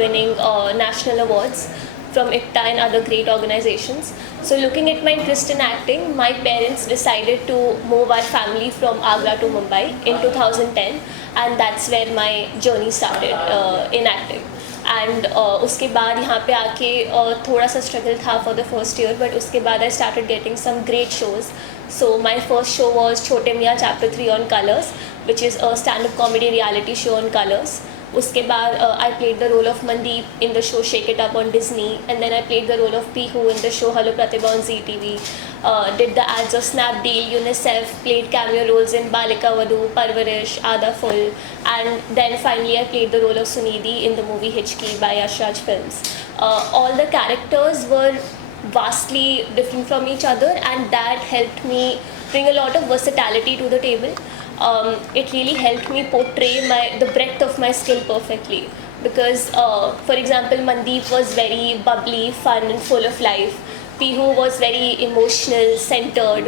winning national awards from ICTA and other great organizations. So looking at my interest in acting, my parents decided to move our family from Agra to Mumbai in 2010, and that's where my journey started in acting. And उसके बाद यहाँ पे आके थोड़ा सा struggle था for the first year, but उसके बाद I started getting some great shows. So my first show was Chhote Miyan chapter 3 on Colors, which is a stand up comedy reality show on Colors. उसके बाद I played the role of Mandeep in the show shake it up on Disney, and then I played the role of Pihu in the show hello Pratibha on ZTV. Did the ads of Snapdeal, UNICEF, played cameo roles in Balika Vadhu, Parvarish, Aada Full, and then finally I played the role of Sunidhi in the movie Hichki by Yash Raj Films. All the characters were vastly different from each other, and that helped me bring a lot of versatility to the table. It really helped me portray the breadth of my skill perfectly, because for example Mandeep was very bubbly, fun and full of life. Pihu was very emotional, centered,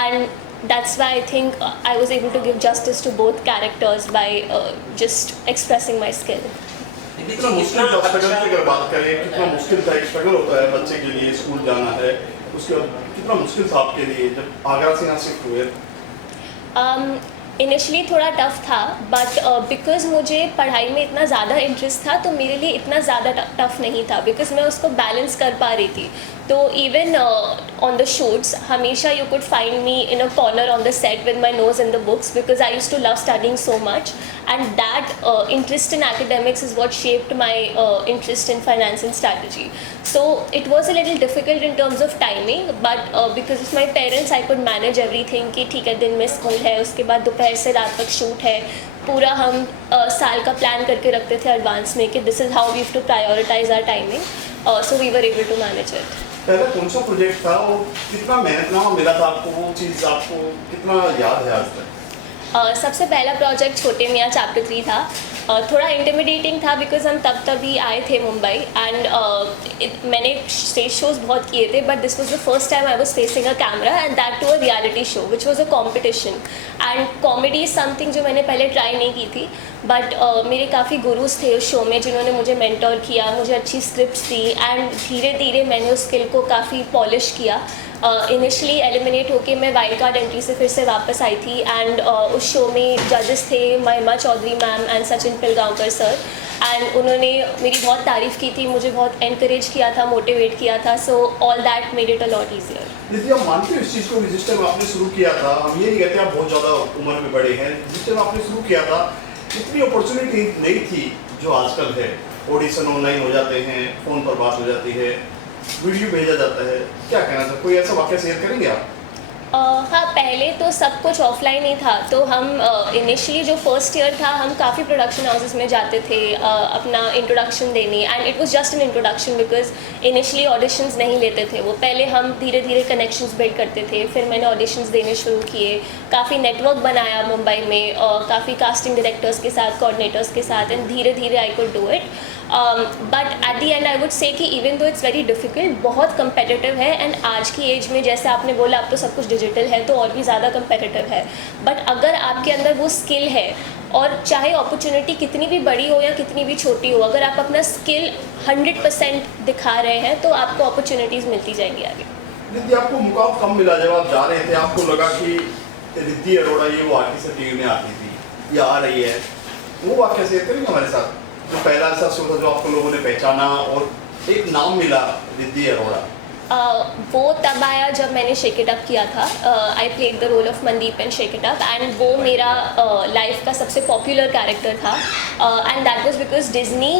and that's why I think I was able to give justice to both characters by just expressing my skill. कितना मुश्किल था struggle की अगर बात करें, कितना मुश्किल था, एक स्ट्रगल होता है बच्चे के लिए, स्कूल जाना है, उसके बाद कितना मुश्किल था आपके लिए जब आगरा से यहाँ शिफ्ट हुए? इनिशियली थोड़ा टफ था, बट बिकॉज मुझे पढ़ाई में इतना ज़्यादा इंटरेस्ट था तो मेरे लिए इतना ज़्यादा टफ नहीं था, बिकॉज मैं उसको बैलेंस कर पा रही थी. तो इवन ऑन द शूट्स हमेशा you could find me in a corner on the set with my nose in the books, because I use to love studying so much, and that interest in academics is what shaped my interest in finance and strategy. So it was a little difficult in terms of timing, but because of my parents I could manage everything कि ठीक है दिन में school है, उसके बाद दोपहर से रात तक शूट है, पूरा हम साल का प्लान करके रखते थे एडवांस में कि this is how we have to prioritise our timing. So we were able to manage it. पहले कौन सा प्रोजेक्ट था और कितना मेहनतनामा मिला था आपको, वो चीज़ आपको कितना याद है आज तक? सबसे पहला प्रोजेक्ट छोटे मियाँ चैप्टर 3 था. थोड़ा इंटिमिडेटिंग था बिकॉज हम तभी आए थे मुंबई, एंड मैंने स्टेज शोज़ बहुत किए थे, but this was the first time I was facing a camera, and that too a reality show which was a competition. And comedy is something जो मैंने पहले ट्राई नहीं की थी. बट मेरे काफ़ी गुरुज थे उस शो में जिन्होंने मुझे मेंटोर किया, मुझे अच्छी स्क्रिप्ट्स दी एंड धीरे धीरे मैंने उस स्किल को काफ़ी पॉलिश किया। इनिशियली एलिमिनेट होके मैं वाइल्ड कार्ड एंट्री से फिर से वापस आई थी एंड उस शो में जजेस थे Mahima Chaudhary ma'am and Sachin Pilgaonkar sir and उन्होंने मेरी बहुत तारीफ़ की थी, मुझे बहुत एनकरेज किया था, मोटिवेट किया था, so all that made it a lot easier. दीदी आप मानते हो इस चीज़ को, जिस टाइम आपने शुरू किया था, हम ये नहीं कहते आप बहुत ज़्यादा उम्र में बड़े हैं, जिस टाइम आपने शुरू किया था इतनी अपॉर्चुनिटी नहीं थी जो आजकल है। ऑडिशन ऑनलाइन हो जाते हैं, फ़ोन पर बात हो जाती है, वीडियो भेजा जाता है, क्या कहना सर, कोई ऐसा वाक़या शेयर करेंगे आप? हाँ, पहले तो सब कुछ ऑफलाइन ही था, तो हम इनिशियली जो फर्स्ट ईयर था हम काफ़ी प्रोडक्शन हाउसेस में जाते थे अपना इंट्रोडक्शन देने and it was just an introduction because initially auditions नहीं लेते थे वो। पहले हम धीरे धीरे कनेक्शंस बिल्ड करते थे, फिर मैंने ऑडिशंस देने शुरू किए, काफ़ी नेटवर्क बनाया मुंबई में, काफ़ी कास्टिंग डायरेक्टर्स के साथ, कोऑर्डिनेटर्स के साथ एंड धीरे धीरे I could do it. But at the end I would say कि even though it's very difficult, बहुत कंपेटिटिव है एंड आज की एज में जैसे आपने बोला अब तो सब कुछ डिजिटल है तो और भी ज़्यादा कंपेटिटिव है। बट अगर आपके अंदर वो स्किल है और चाहे अपॉर्चुनिटी कितनी भी बड़ी हो या कितनी भी छोटी हो, अगर आप अपना स्किल 100% दिखा रहे हैं तो आपको अपॉर्चुनिटीज़ मिलती जाएंगी आगे। दीदी आपको मुकाम कब मिला जब आप जा रहे थे, आपको लगा कि रिद्धि अरोड़ा ये वो आर्टिस्ट टीवी में आती थी या आ रही है, वो वाक़या शेयर करेंगे हमारे साथ? जो पहला ऐसा शो था जो आपको लोगों ने पहचाना और एक नाम मिला रिद्धि अरोड़ा? वो तब आया जब मैंने शेक इट अप किया था। I played the role of Mandeep in shake it up and वो मेरा लाइफ का सबसे पॉपुलर कैरेक्टर था and that was because Disney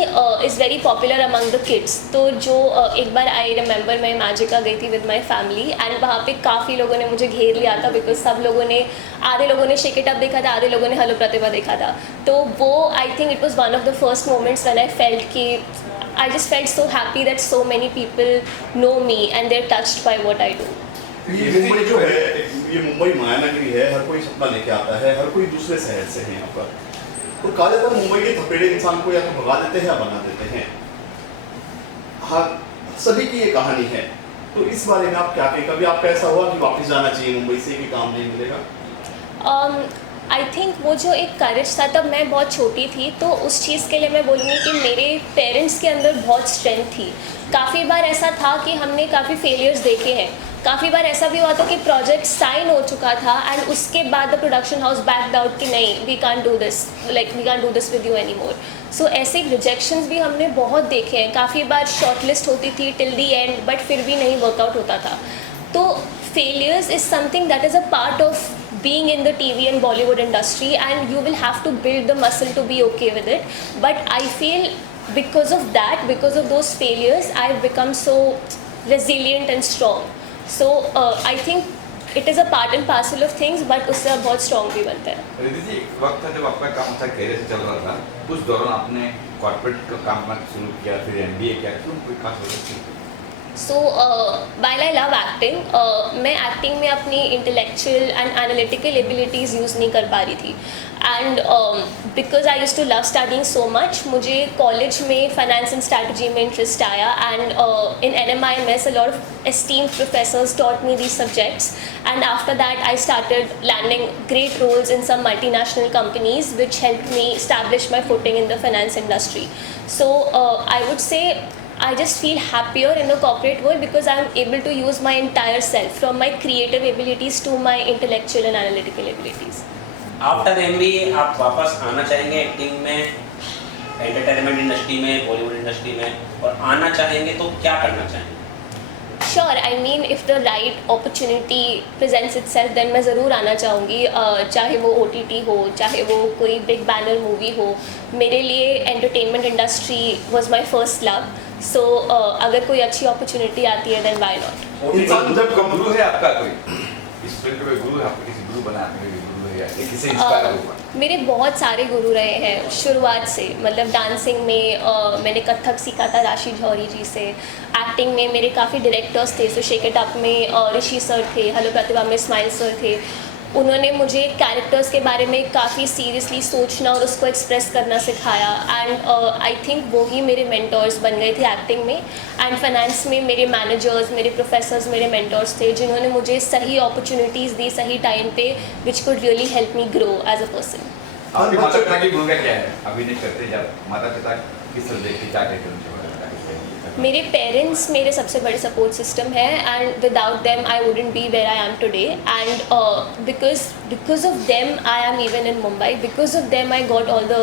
is very popular among the kids. तो जो एक बार आई रिमेंबर मैं मैजिका गई थी विद माई फैमिली एंड वहाँ पे काफ़ी लोगों ने मुझे घेर लिया था बिकॉज सब लोगों ने, आधे लोगों ने शेक इट अप देखा था, आधे लोगों ने हेलो प्रतिभा देखा था। तो वो I think it was one of the first moments when I felt कि I just felt so happy that so many people know me and they're touched by what I do. ये मुंबई जो है, ये मुंबई मायानगरी है, हर कोई सपना लेके आता है, हर कोई दूसरे शहर से है यहाँ पर। तो कहा जाता है मुंबई के थपेड़े इंसान को या तो भगा देते हैं या बना देते हैं। हाँ, सभी की ये कहानी है, तो इस बारे में आप क्या कहें? कभी आपका ऐसा हुआ कि वापस जाना चाहिए मुंबई से कि काम नहीं मिलेगा? आई थिंक वो जो एक करेज था, तब मैं बहुत छोटी थी तो उस चीज़ के लिए मैं बोलूँगी कि मेरे पेरेंट्स के अंदर बहुत स्ट्रेंथ थी। काफ़ी बार ऐसा था कि हमने काफ़ी फेलियर्स देखे हैं, काफ़ी बार ऐसा भी हुआ था कि प्रोजेक्ट साइन हो चुका था एंड उसके बाद the production house backed out कि नहीं, we can't do this, like we can't do this with you anymore. So ऐसे रिजेक्शंस भी हमने बहुत देखे हैं। काफ़ी बार शॉर्टलिस्ट होती थी टिल दी एंड बट फिर भी नहीं वर्कआउट होता था। तो failures is something that is a part of being in the TV and Bollywood industry and you will have to build the muscle to be okay with it. But I feel because of that, because of those failures, I've become so resilient and strong. So I think it is a part and parcel of things, but उससे आप बहुत strong भी बनते हैं। रिद्धि जी, एक वक्त था जब आपका काम था कैरियर से चल रहा था, उस दौरान आपने कॉर्पोरेट का काम करना शुरू किया, फिर MBA किया, क्यों, कोई खास वजह थी? So while I love acting, मैं एक्टिंग में अपनी intellectual and analytical abilities use नहीं कर पा रही थी and because I use to love studying so much, मुझे कॉलेज में फाइनेंस एंड स्ट्रैटेजी में इंटरेस्ट आया and in NMIMS a lot of esteemed professors taught me these subjects and after that I started landing great roles in some multinational companies which helped me establish my footing in the finance industry. So I would say I just feel happier in the corporate world because I'm able to use my entire self, from my creative abilities to my intellectual and analytical abilities. After MBA आप वापस आना चाहेंगे acting में, entertainment industry में, Bollywood industry में, और आना चाहेंगे तो क्या करना चाहेंगे? Sure, I mean if the right opportunity presents itself then मैं ज़रूर आना चाहूँगी, चाहे वो OTT हो, चाहे वो कोई बिग बैनर मूवी हो। मेरे लिए entertainment industry was my first love, so अगर कोई अच्छी अपॉर्चुनिटी आती है देन व्हाई नॉट। इंसान जब गुरु है आपका कोई, इस फील्ड में गुरु है आपका, किसी गुरु बना आपके लिए गुरु है या किसी इंस्पायर हुआ? मेरे बहुत सारे गुरु रहे हैं शुरुआत से, मतलब डांसिंग में मैंने कथक सीखा था राशि जौहरी जी से, एक्टिंग में मेरे काफ़ी डायरेक्टर्स थे, सो शेक इट अप में ऋषि सर थे, हेलो प्रतिभा में स्माइल सर थे। उन्होंने मुझे कैरेक्टर्स के बारे में काफ़ी सीरियसली सोचना और उसको एक्सप्रेस करना सिखाया एंड आई थिंक वो ही मेरे मेंटर्स बन गए थे एक्टिंग में। एंड फाइनेंस में मेरे मैनेजर्स, मेरे प्रोफेसर्स मेरे मेंटर्स थे जिन्होंने मुझे सही अपॉर्चुनिटीज़ दी सही टाइम पे, which could really help me grow as a person. आपके माता पिता की भूमिका क्या है अभिनय करते जब माता पिता किस तरह देखते क्या कहते हैं उनके बारे में? मेरे पेरेंट्स मेरे सबसे बड़े सपोर्ट सिस्टम है and without them I wouldn't be where I am today and because of them I am even in Mumbai because of them I got all the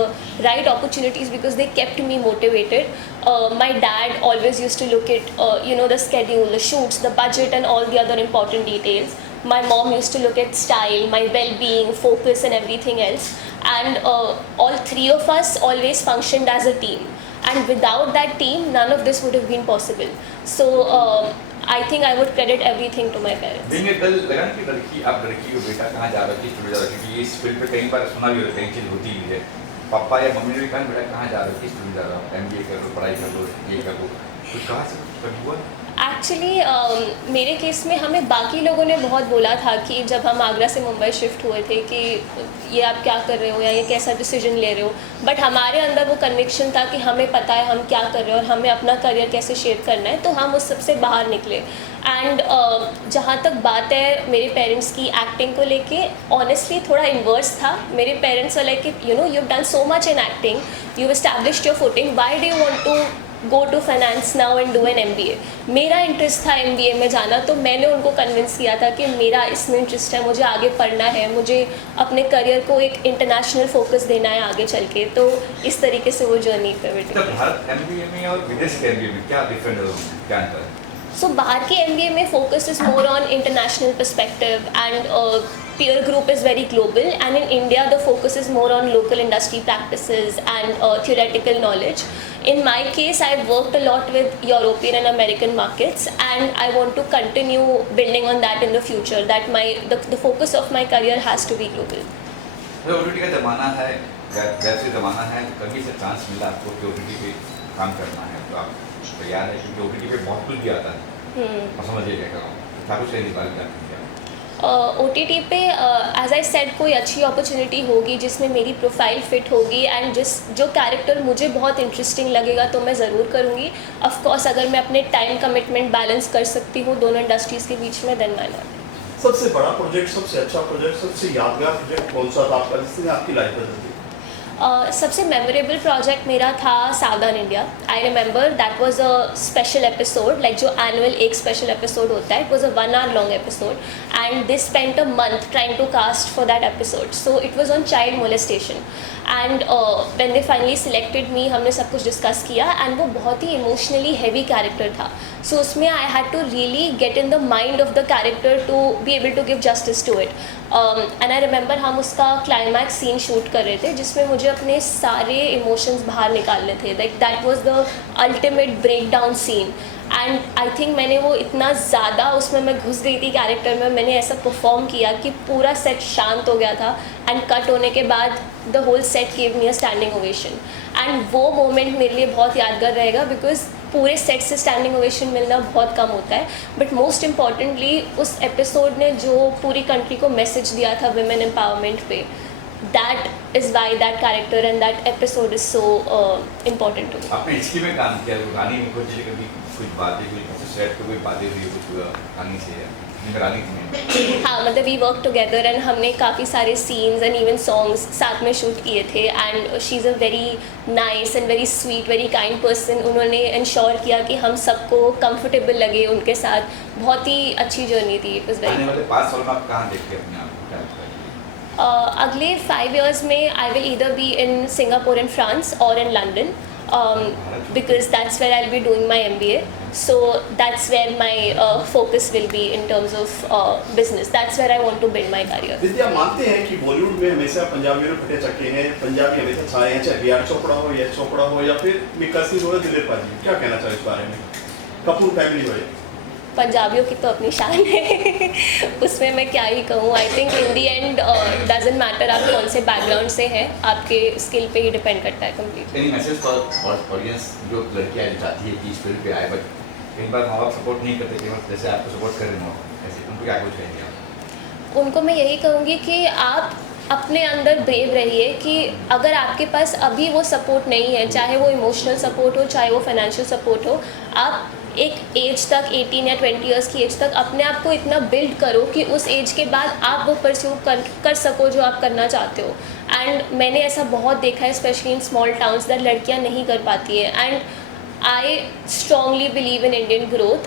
right opportunities because they kept me motivated my dad always use to look it the schedule, the shoots, the budget and all the other important details. My mom used to look at style, my well-being, focus and everything else, and all three of us always functioned as a team, and without that team none of this would have been possible. So I think I would credit everything to my parents. दिन में कल लगा ना कि लड़की आप लड़की को बेटा कहाँ जा रहा है किस स्टूडियो जा रहा है क्योंकि इस फील्ड पे कई बार सुना भी होता है कई चीज़ होती भी है पापा या मम्मी ने भी कहा बेटा कहाँ जा रहा है किस स्टूडियो जा रहा हो MBA कर लो पढ़ाई कर लो ये कर लो तो कहाँ से कभी हुआ एक्चुअली मेरे केस में हमें बाकी लोगों ने बहुत बोला था कि जब हम आगरा से मुंबई शिफ्ट हुए थे कि ये आप क्या कर रहे हो या ये कैसा डिसीजन ले रहे हो, बट हमारे अंदर वो कन्विक्शन था कि हमें पता है हम क्या कर रहे हैं और हमें अपना करियर कैसे शेप करना है, तो हम उस सबसे बाहर निकले. एंड जहाँ तक बात है मेरे पेरेंट्स की एक्टिंग को लेके, ऑनेस्टली थोड़ा इन्वर्स था. मेरे पेरेंट्स वाले कि you have done so much in acting, you established your footing, why do you want to go to finance now and do an MBA. मेरा इंटरेस्ट था MBA में जाना, तो मैंने उनको कन्विंस किया था कि मेरा इसमें इंटरेस्ट है, मुझे आगे पढ़ना है, मुझे अपने करियर को एक इंटरनेशनल फोकस देना है आगे चल के. तो इस तरीके से वो जर्नी पे तो भारत MBA में और विदेश के MBA में क्या डिफरेंट है क्या अंतर है? So बाहर के MBA में focus is more on international perspective and peer group is very global, and in India the focus is more on local industry practices and theoretical knowledge. In my case, I've worked a lot with European and American markets, and I want to continue building on that in the future. That the focus of my career has to be global. OTT का ज़माना है, web से ज़माना है, कभी से chance मिला आपको कि OTT पे काम करना है तो आप तैयार है क्योंकि OTT पे बहुत कुछ भी आता है और समझिए क्या कर रहा हूँ क्या कुछ नहीं निकाल क्या OTT पे एज आई सेड कोई अच्छी अपॉर्चुनिटी होगी जिसमें मेरी प्रोफाइल फिट होगी एंड जो कैरेक्टर मुझे बहुत इंटरेस्टिंग लगेगा तो मैं ज़रूर करूँगी. ऑफ कोर्स अगर मैं अपने टाइम कमिटमेंट बैलेंस कर सकती हूँ दोनों इंडस्ट्रीज़ के बीच में, देन व्हाई नॉट. सबसे बड़ा प्रोजेक्ट, सबसे अच्छा प्रोजेक्ट, सबसे यादगार प्रोजेक्ट कौन सा था आपका जिसने आपकी लाइफ बदल दी? सबसे मेमोरेबल प्रोजेक्ट मेरा था Savdhaan India. I remember that was a special episode, like जो एनुअल एक स्पेशल एपिसोड होता है, it was a 1 hour long episode and they spent a month trying to cast for that episode. So it was on child molestation and when they finally selected me, हमने सब कुछ discuss किया and वो बहुत ही emotionally heavy character था. So उसमें I had to really get in the mind of the character to be able to give justice to it. And I remember हम उसका क्लाइमैक्स सीन शूट कर रहे थे जिसमें मुझे अपने सारे इमोशंस बाहर निकालने थे. Like that was the ultimate break down scene and I think मैंने वो इतना ज़्यादा उसमें मैं घुस गई थी कैरेक्टर में, मैंने ऐसा परफॉर्म किया कि पूरा सेट शांत हो गया था एंड कट होने के बाद the whole set give me a standing ovation. And वो मोमेंट मेरे लिए बहुत यादगार रहेगा बिकॉज पूरे सेट से स्टैंडिंग ओवेशन मिलना बहुत कम होता है. बट मोस्ट इम्पॉर्टेंटली उस एपिसोड ने जो पूरी कंट्री को मैसेज दिया था विमेन एम्पावरमेंट पे, that is why that character and that episode is so important to me. आपने हिस्ट्री में काम किया गानी में कभी कुछ बातें हुई सेट पे कोई बातें हुई कुछ गानी से हाँ, मतलब वी वर्क टुगेदर एंड हमने काफ़ी सारे सीन्स एंड इवन सॉन्ग्स साथ में शूट किए थे and she is a very nice and very sweet very kind person. उन्होंने इंश्योर किया कि हम सबको कंफर्टेबल लगे उनके साथ. बहुत ही अच्छी जर्नी थी. It was very. 5 साल में आप कहाँ देखते अपने आप को? अगले 5 years में I will either be in Singapore and France और in London because that's where I'll be doing my MBA. So that's where my focus will be in terms of business. That's where I want to build my career. दीदी आप मानते हैं कि बॉलीवुड में हमेशा पंजाबियों ने फटे चक्के हैं, पंजाबी हमेशा छाए हैं, चाहे बी.आर. चोपड़ा हो, यश चोपड़ा हो या फिर विकास सिंह हो या दिलीप पाजी, क्या कहना चाहिए इस बारे में? कपूर फैमिली हो, पंजाबियों की तो अपनी शान है उसमें मैं क्या ही कहूँ. I think in the and doesn't matter आप कौन से बैकग्राउंड से हैं, आपके स्किल पे ही डिपेंड करता है completely. Any message for audience जो लड़कियाँ चाहती है कि इस फील्ड पे आए बट कई बार माँ बाप सपोर्ट नहीं करते, कई बार जैसे आपको सपोर्ट कर रहे हो ऐसे उनको क्या कुछ कहेंगे आप? उनको मैं यही कहूँगी कि आप अपने अंदर ब्रेव रहिए कि अगर आपके पास अभी वो सपोर्ट नहीं है, चाहे वो इमोशनल सपोर्ट हो चाहे वो फाइनेंशियल सपोर्ट हो, आप एक एज तक 18 या 20 years की एज तक अपने आप को इतना बिल्ड करो कि उस एज के बाद आप वो परस्यू कर सको जो आप करना चाहते हो. एंड मैंने ऐसा बहुत देखा है specially in small towns that लड़कियां नहीं कर पाती है। And I strongly believe in Indian growth.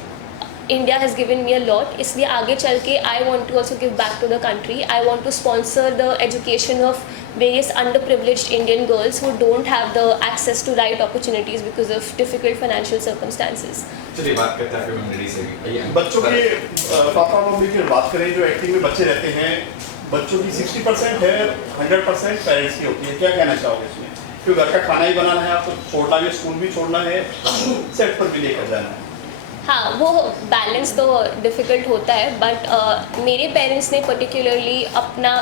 India has given me a lot, इसलिए आगे चल के I want to also give back to the country. I want to sponsor the education of various underprivileged Indian girls who don't have the access to right opportunities because of difficult financial circumstances. चलिए बात करते हैं community से भी। बच्चों के papa mummy की बात करें, जो एक्टिंग में बच्चे रहते हैं, बच्चों की 60% है, 100% पेरेंट्स की होती है। क्या कहना चाहोगे इसमें? क्योंकि घर का खाना ही बनाना है, आपको छोड़ना भी, स्कूल भी छोड़ना है, सेट पर भी लेकर जाना है। हाँ, वो बैलेंस तो डिफ़िकल्ट होता है, बट मेरे पेरेंट्स ने पर्टिकुलरली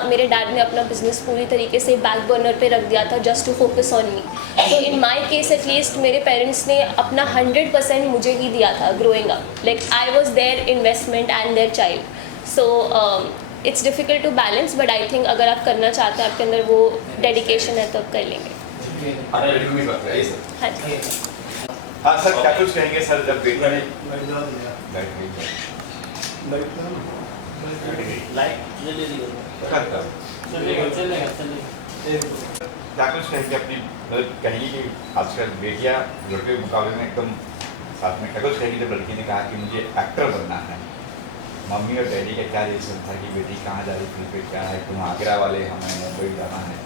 मेरे डैड ने अपना बिजनेस पूरी तरीके से बैक बर्नर पे रख दिया था just to focus on me. तो इन माय केस एटलीस्ट मेरे पेरेंट्स ने अपना 100% मुझे ही दिया था growing up. Like I was their investment and their child. So it's difficult to balance, but I think अगर आप करना चाहते हैं, आपके अंदर वो डेडिकेशन है, तो आप कर लेंगे। हाँ जी। हाँ सर, क्या कुछ कहेंगे सर जब बेटा ने क्या कुछ कहेंगे अपनी, मतलब कहेंगे कि आजकल बेटियां लड़के के मुकाबले में एकदम साथ में, क्या कुछ कहेंगे जब लड़की ने कहा कि मुझे एक्टर बनना है, मम्मी और डैडी का क्या रिएक्शन था कि बेटी कहाँ जा रही, फिल्म पे क्या है, तुम आगरा वाले, हमें मुंबई जाना है,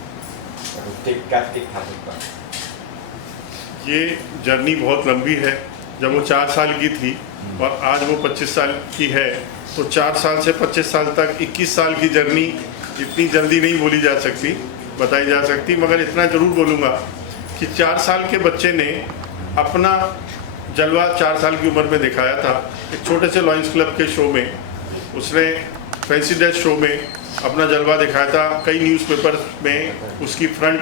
क्या ठीक था सकता? ये जर्नी बहुत लंबी है। जब वो 4 साल की थी और आज वो 25 साल की है, तो 4 साल से 25 साल तक 21 साल की जर्नी इतनी जल्दी नहीं बोली जा सकती, बताई जा सकती। मगर इतना ज़रूर बोलूँगा कि 4 साल के बच्चे ने अपना जलवा 4 साल की उम्र में दिखाया था। एक छोटे से लॉयंस क्लब के शो में उसने, फैंसी ड्रेस शो में अपना जलवा दिखाया था। कई न्यूज़पेपर में उसकी फ्रंट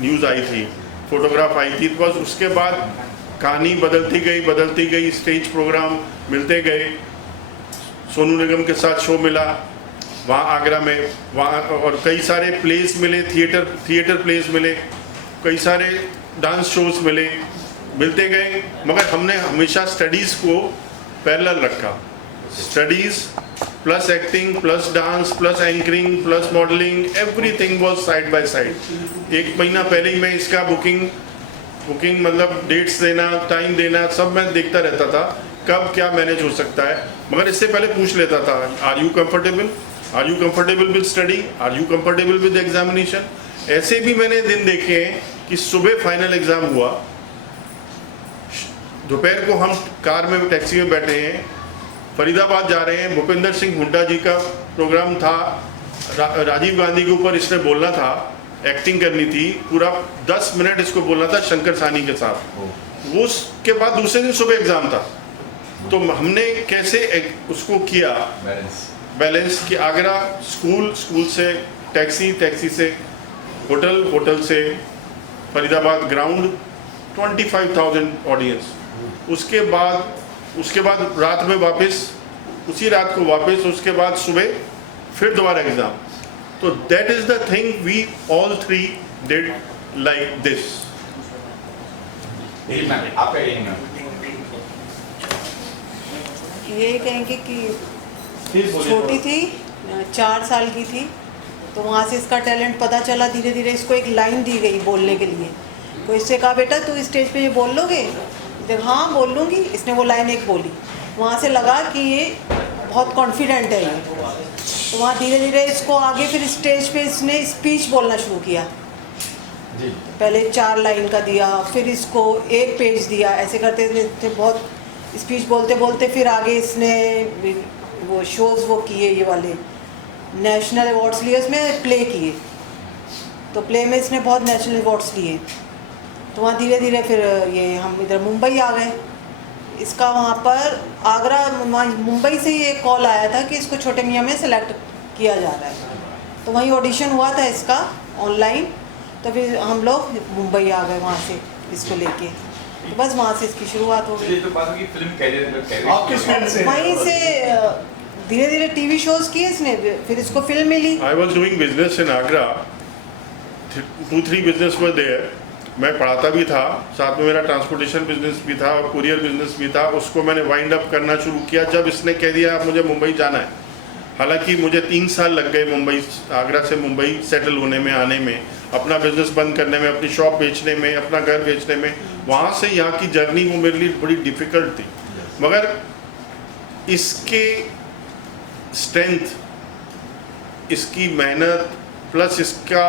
न्यूज़ आई थी, फोटोग्राफ आई थी। बस उसके बाद कहानी बदलती गई, स्टेज प्रोग्राम मिलते गए। सोनू निगम के साथ शो मिला वहाँ आगरा में, वहाँ और कई सारे प्लेस मिले, थिएटर प्लेस मिले, कई सारे डांस शोज मिलते गए। मगर हमने हमेशा स्टडीज़ को पैरेलल रखा। Studies plus acting plus dance plus anchoring plus modelling, everything was side by side. 1 महीना पहले ही मैं इसका बुकिंग मतलब डेट्स देना, टाइम देना, सब मैं देखता रहता था कब क्या मैनेज हो सकता है। मगर इससे पहले पूछ लेता था, are you comfortable with study, are you comfortable with examination. ऐसे भी मैंने दिन देखे हैं कि सुबह फाइनल एग्ज़ाम हुआ, दोपहर को हम कार में टैक्सी में बैठे हैं, फरीदाबाद जा रहे हैं, भूपेंद्र सिंह हुड्डा जी का प्रोग्राम था, राजीव गांधी के ऊपर इसने बोलना था, एक्टिंग करनी थी, पूरा 10 मिनट इसको बोलना था शंकर सानी के साथ। वो उसके बाद दूसरे दिन सुबह एग्ज़ाम था। तो हमने कैसे उसको किया बैलेंस कि आगरा स्कूल से टैक्सी से होटल से फरीदाबाद ग्राउंड, 25,000 ऑडियंस। उसके बाद रात में वापस, उसी रात को वापस, उसके बाद सुबह फिर दोबारा एग्ज़ाम। तो that is the thing we all 3 did like this. आपका यही कहेंगे कि छोटी थी, 4 साल की थी, तो वहाँ से इसका टैलेंट पता चला। धीरे धीरे इसको एक लाइन दी गई बोलने के लिए। तो इससे कहा, बेटा तू स्टेज पे ये बोल लोगे? जब हाँ बोल लूँगी। इसने वो लाइन एक बोली, वहाँ से लगा कि ये बहुत कॉन्फिडेंट है ये। तो वहाँ धीरे धीरे इसको आगे फिर स्टेज पे इसने स्पीच बोलना शुरू किया। पहले 4 लाइन का दिया, फिर इसको 1 पेज दिया, ऐसे करते थे बहुत स्पीच बोलते बोलते। फिर आगे इसने वो शोज़ वो किए, ये वाले नेशनल अवार्ड्स लिए, उसमें प्ले किए। तो प्ले में इसने बहुत नेशनल अवार्ड्स लिए। तो वहाँ धीरे धीरे फिर ये हम इधर मुंबई आ गए। इसका वहाँ पर आगरा मुंबई से ही एक कॉल आया था कि इसको छोटे मियाँ में सेलेक्ट किया जा रहा है। तो वहीं ऑडिशन हुआ था इसका ऑनलाइन। तो फिर हम लोग मुंबई आ गए वहाँ से इसको लेके। तो बस वहाँ से इसकी शुरुआत हो गई। तो बात होगी फिल्म कैरियर आप किस फील्ड से? वहीं से धीरे धीरे टीवी शोज़ किए इसने, फिर इसको फिल्म मिली। I was doing business in Agra, 2-3 business were there. मैं पढ़ाता भी था, साथ में मेरा ट्रांसपोर्टेशन बिजनेस भी था और कुरियर बिजनेस भी था। उसको मैंने वाइंड अप करना शुरू किया जब इसने कह दिया मुझे मुंबई जाना है। हालांकि मुझे 3 साल लग गए मुंबई, आगरा से मुंबई सेटल होने में, आने में, अपना बिजनेस बंद करने में, अपनी शॉप बेचने में, अपना घर बेचने में। वहाँ से यहाँ की जर्नी वो मेरे लिए बड़ी डिफ़िकल्ट थी, मगर इसके स्ट्रेंथ, इसकी मेहनत प्लस इसका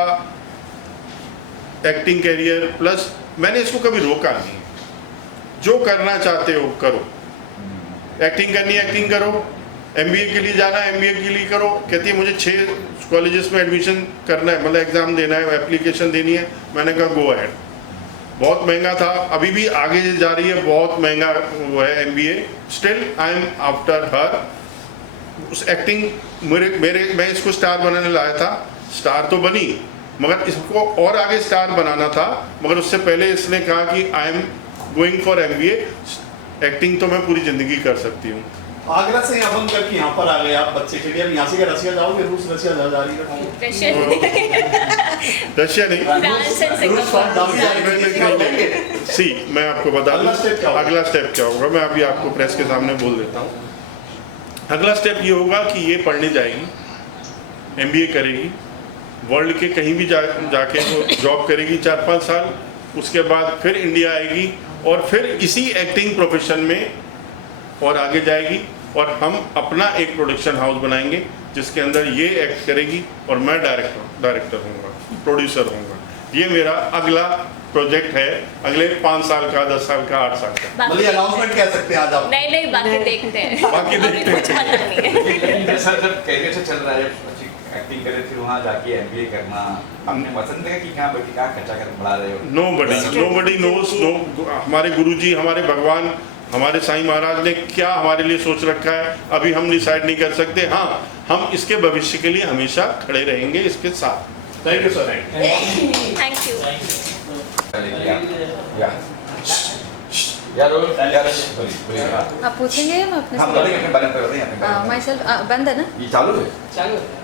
एक्टिंग करियर प्लस मैंने इसको कभी रोका नहीं। जो करना चाहते हो करो, एक्टिंग करनी है एक्टिंग करो, एमबीए के लिए जाना है एमबीए के लिए करो। कहती है मुझे 6 कॉलेजेस में एडमिशन करना है, मतलब एग्ज़ाम देना है, एप्लीकेशन देनी है। मैंने कहा गो अहेड। बहुत महंगा था, अभी भी आगे जा रही है, बहुत महंगा वो है MBA. Still I am after her. उस एक्टिंग मैं इसको स्टार बनाने लाया था, स्टार तो बनी, मगर इसको और आगे स्टार बनाना था। मगर उससे पहले इसने कहा कि I am going for MBA, acting तो मैं पूरी ज़िंदगी कर सकती हूँ। आगरा से यहाँ बंद करके यहाँ पर आ गए आप बच्चे के लिए। अब यहाँ से क्या रसिया जाओगे? रूस रसिया जा रही है? रशिया नहीं, फ्रांस एंड रूस फ्रांस सिंगापुर। सी मैं आपको बता दूं अगला स्टेप क्या होगा? अगला स्टेप क्या होगा, मैं अभी आपको प्रेस के सामने बोल देता हूँ। अगला स्टेप ये होगा कि ये पढ़ने जाएगी, एमबीए करेगी, वर्ल्ड के कहीं भी जाके वो जॉब करेगी 4-5 साल। उसके बाद फिर इंडिया आएगी और फिर इसी एक्टिंग प्रोफेशन में और आगे जाएगी, और हम अपना एक प्रोडक्शन हाउस बनाएंगे जिसके अंदर ये एक्ट करेगी और मैं डायरेक्टर होऊंगा, प्रोड्यूसर होऊंगा। ये मेरा अगला प्रोजेक्ट है, अगले 5 साल का, 10 साल का, 8 साल का। मतलब अनाउंसमेंट कह सकते हैं आज आप? नहीं बाकी देखते हैं, बाकी देखते हैं। कुछ पता नहीं है। लेकिन जैसा जब कैरियर से चल रहा है, एक्टिंग करे, फिर वहाँ जाके एमबीए करना, आपने पसंद है कि कहाँ बैठी कहाँ खर्चा कर बढ़ा रहे हो? Nobody knows. हमारे गुरुजी, हमारे भगवान, हमारे साईं महाराज ने क्या हमारे लिए सोच रखा है अभी हम डिसाइड नहीं कर सकते। हाँ, हम इसके भविष्य के लिए हमेशा खड़े रहेंगे इसके साथ। Thank you sir. Thank you. आप पूछेंगे या मैं अपने हाँ, बताइए अपने बारे में बताइए अपने बारे में। माई सेल्फ बंद है ना? ये चालू है?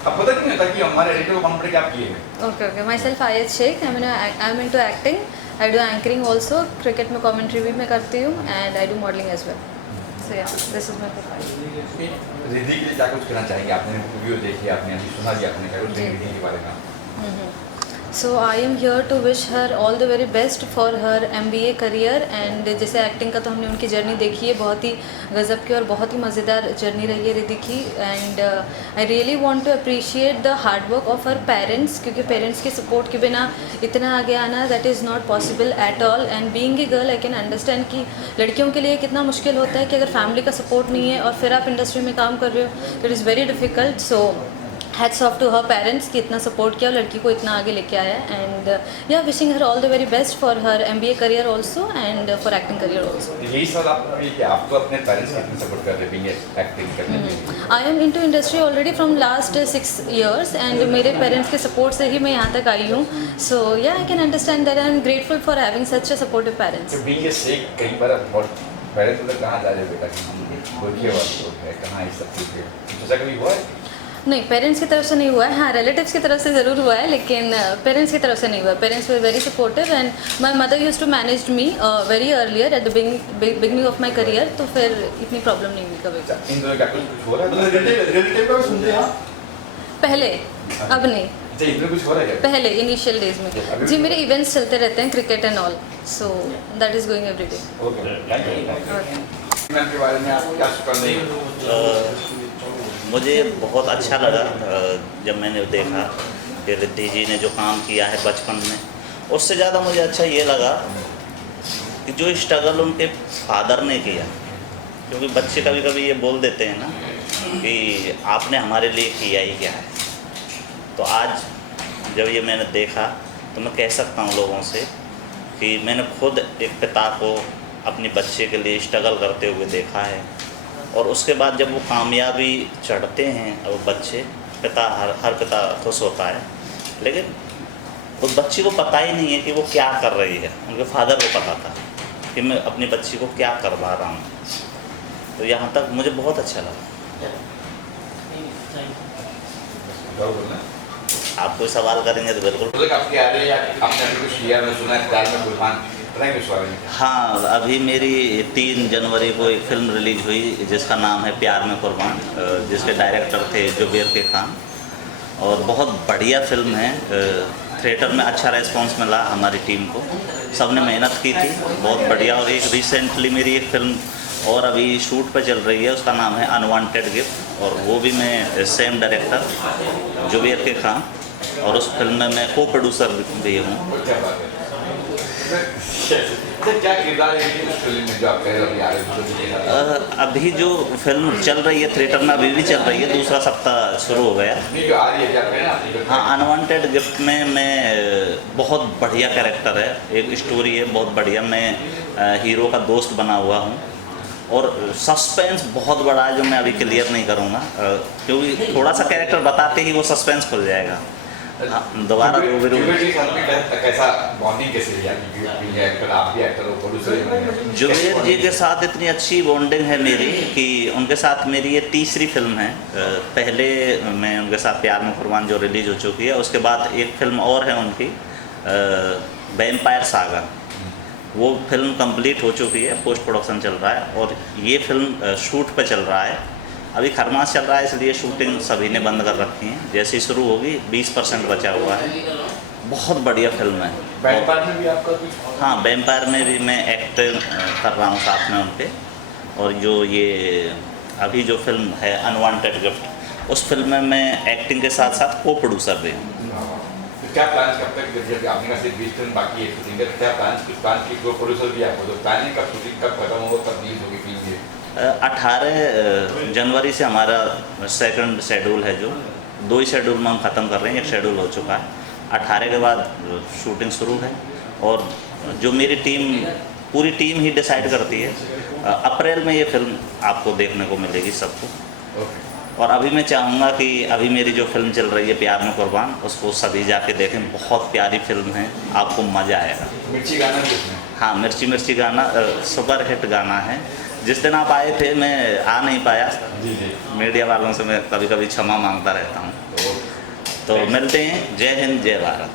अब पता नहीं होता कि हमारे एडिटर को कॉन्फ्रेंस क्या किए हैं। Okay myself Ayat Shaikh, I am into acting, I do anchoring also, cricket में कमेंट्री भी मैं करती हूँ, and I do modelling as well. So yeah this is my profile. Riddhi के लिए क्या कुछ कहना चाहेंगे? आपने वीडियो देखी, आपने अभी सुना दिया, आपने क्या कुछ रिद्धि के बारे में? So I am here to wish her all the very best for her MBA career. And जैसे एक्टिंग का तो हमने उनकी जर्नी देखी है, बहुत ही गज़ब की और बहुत ही मज़ेदार जर्नी रही है रिद्धि की। And I really want to appreciate the hard work of her parents, क्योंकि पेरेंट्स के सपोर्ट के बिना इतना आगे आना that is not possible at all. And being a girl I can understand कि लड़कियों के लिए कितना मुश्किल होता है कि अगर फैमिली का सपोर्ट नहीं है और फिर आप इंडस्ट्री में काम कर रहे हो, it is very difficult. So hats off to her parents कि इतना सपोर्ट किया और लड़की को इतना आगे लेके आया। एंड या wishing her all the very best for her MBA career also and for acting career also. यही सवाल आपको भी कि आपको अपने पेरेंट्स कितने सपोर्ट कर रहे हैं एक्टिंग करने में? आई am into industry already from last 6 years and मेरे पेरेंट्स के सपोर्ट से ही मैं यहाँ तक आई हूँ। सो या आई can understand that I am grateful for having such a supportive parents. तो बीइंग ए शेख, कई बार बहुत पेरेंट्स उधर कहाँ जा रहे हो बेटा कि हम बोलिए वाला है कहाँ इस सब चीज़ पे सोचा कभी हुआ है? नहीं, पेरेंट्स की तरफ से नहीं हुआ है। हाँ, रिलेटिव्स की तरफ से ज़रूर हुआ है, लेकिन पेरेंट्स की तरफ से नहीं हुआ। Parents were very supportive and my mother used to manage me very earlier at the beginning of my career, तो फिर इतनी प्रॉब्लम नहीं हुई कभी। इन दोनों का कुछ हो रहा है? रिलेटिव का भी सुनते हैं आप? पहले, अब नहीं। अच्छा, इनमें कुछ हो रहा है क्या? पहले इनिशियल डेज में जी मेरे इवेंट्स चलते रहते हैं, cricket and all, so that is going every day. Okay, thank you. Ma'am के बारे में आप क्या कर रही हैं? मुझे बहुत अच्छा लगा जब मैंने देखा कि रिद्धि जी ने जो काम किया है बचपन में, उससे ज़्यादा मुझे अच्छा ये लगा कि जो स्ट्रगल उनके फादर ने किया। क्योंकि बच्चे कभी कभी ये बोल देते हैं ना कि आपने हमारे लिए किया ही क्या है। तो आज जब ये मैंने देखा तो मैं कह सकता हूँ लोगों से कि मैंने खुद एक पिता को अपने बच्चे के लिए स्ट्रगल करते हुए देखा है, और उसके बाद जब वो कामयाबी चढ़ते हैं और बच्चे, पिता हर पिता खुश होता है, लेकिन उस बच्ची को पता ही नहीं है कि वो क्या कर रही है। उनके फादर को पता था कि मैं अपनी बच्ची को क्या करवा रहा हूँ। तो यहाँ तक मुझे बहुत अच्छा लगा। आप कोई सवाल करेंगे तो बिल्कुल। आपके आ रहे हैं, आपने अभी कुछ किया, मैं सुना है फिलहाल में बुरहान बताएंगे उस बारे में? हाँ, अभी मेरी 3 जनवरी को एक फिल्म रिलीज हुई जिसका नाम है प्यार में कुर्बान, जिसके डायरेक्टर थे जुबेर के खान, और बहुत बढ़िया फिल्म है। थिएटर में अच्छा रेस्पॉन्स मिला हमारी टीम को, सबने मेहनत की थी, बहुत बढ़िया। और एक रिसेंटली मेरी एक फिल्म और अभी शूट पे चल रही है, उसका नाम है अनवांटेड गिफ्ट, और वो भी मैं सेम डायरेक्टर जुबेर के खान, और उस फिल्म में मैं को प्रोड्यूसर भी हूँ। क्या बात है। क्या किरदार है इस फिल्म में जो आप कह रहे हो अभी आ रहे हैं? अभी जो फिल्म चल रही है थिएटर में, अभी भी चल रही है, दूसरा सप्ताह शुरू हो गया। नहीं जो आ रही है क्या कह रहे हैं? हाँ, अनवांटेड गिफ्ट में मैं बहुत बढ़िया कैरेक्टर है, एक स्टोरी है बहुत बढ़िया। मैं हीरो का दोस्त बना हुआ हूँ, और सस्पेंस बहुत बड़ा है जो मैं अभी क्लियर नहीं करूँगा, क्योंकि थोड़ा सा कैरेक्टर बताते ही वो सस्पेंस खुल जाएगा। हाँ, दोबारा रूबरू। कैसा बॉन्डिंग कैसे है? आप भी एक्टर हो, प्रोड्यूसर। जुबेर जी के साथ इतनी अच्छी बॉन्डिंग है मेरी कि उनके साथ मेरी ये तीसरी फिल्म है। पहले मैं उनके साथ प्यार में कुर्बान जो रिलीज हो चुकी है, उसके बाद एक फिल्म और है उनकी वैम्पायर सागा, वो फिल्म कंप्लीट हो चुकी है, पोस्ट प्रोडक्शन चल रहा है, और ये फिल्म शूट पे चल रहा है। अभी खरमास चल रहा है, इसलिए शूटिंग सभी ने बंद कर रखी है, जैसे ही शुरू होगी 20% बचा हुआ है। बहुत बढ़िया फिल्म है। वैम्पायर में भी आपका कुछ? हाँ, वैम्पायर में भी मैं एक्ट कर रहा हूँ साथ में उनके, और जो ये अभी जो फिल्म है अनवांटेड गिफ्ट, उस फिल्म में मैं एक्टिंग के साथ साथ को प्रोड्यूसर भी हूँ। तो क्या प्लान कब तक, जब आपने कहा सिर्फ 20 फिल्म बाकी है शूटिंग का, क्या प्लान की प्रोड्यूसर भी आपको, तो प्लानिंग कब, शूटिंग कब खत्म होगा, तब रिलीज होगी फिल्म? 18 जनवरी से हमारा सेकंड शेड्यूल है, जो 2 ही शेड्यूल में हम ख़त्म कर रहे हैं, एक शेड्यूल हो चुका है। 18 के बाद शूटिंग शुरू है, और जो मेरी टीम, पूरी टीम ही डिसाइड करती है। अप्रैल में ये फिल्म आपको देखने को मिलेगी सबको। और अभी मैं चाहूँगा कि अभी मेरी जो फिल्म चल रही है प्यार में कुर्बान, उसको सभी जाके देखें, बहुत प्यारी फिल्म है, आपको मज़ा आएगा। मिर्ची गाना किसने? हाँ, मिर्ची मिर्ची गाना सुपर हिट गाना है। जिस दिन आप आए थे मैं आ नहीं पाया, मीडिया वालों से मैं कभी कभी क्षमा मांगता रहता हूँ। तो मिलते हैं। जय हिंद, जय भारत।